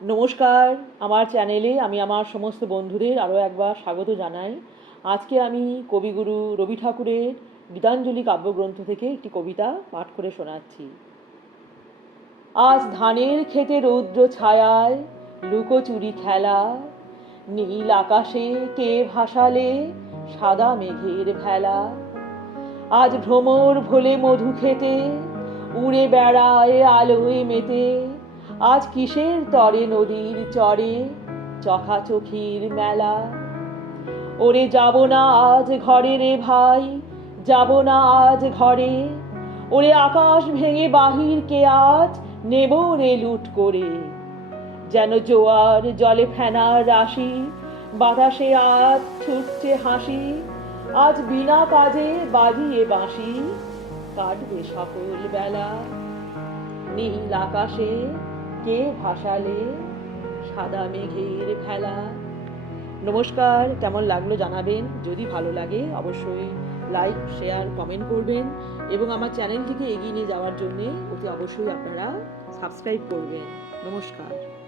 নমস্কার, আমার চ্যানেলে আমি আমার সমস্ত বন্ধুদের আরও একবার স্বাগত জানাই। আজকে আমি কবিগুরু রবি ঠাকুরের গীতাঞ্জলি কাব্যগ্রন্থ থেকে একটি কবিতা পাঠ করে শোনাচ্ছি। আজ ধানের খেতে রৌদ্র ছায়ায় লুকোচুরি খেলা, নীল আকাশে কে ভাসালে সাদা মেঘের ভেলা। আজ ভ্রমর ভোলে মধু খেতে উড়ে বেড়ায় আলোয় মেতে আজ কিসের তরে নদীর চরে? চখাচখির মেলা। ওরে যাব না আজ ঘরে রে ভাই, যাব না আজ ঘরে। ওরে আকাশ ভেঙে বাহির কে আজ নেব রে লুট করে? যেন জোয়ার জলে ফেনার রাশি, বাতাসে আজ ছুটছে হাসি, আজ বিনা কাজে বাজিয়ে বাঁশি। কাটবে সকল বেলা নীল আকাশে কে ভাসালে সাদা মেঘের ভেলা? নমস্কার, কেমন লাগল জানাবেন? যদি ভালো লাগে, অবশ্যই লাইক শেয়ার কমেন্ট করবেন এবং আমার চ্যানেলটিকে এগিয়ে নিয়ে যাওয়ার জন্যে অতি অবশ্যই আপনারা সাবস্ক্রাইব করবেন। নমস্কার।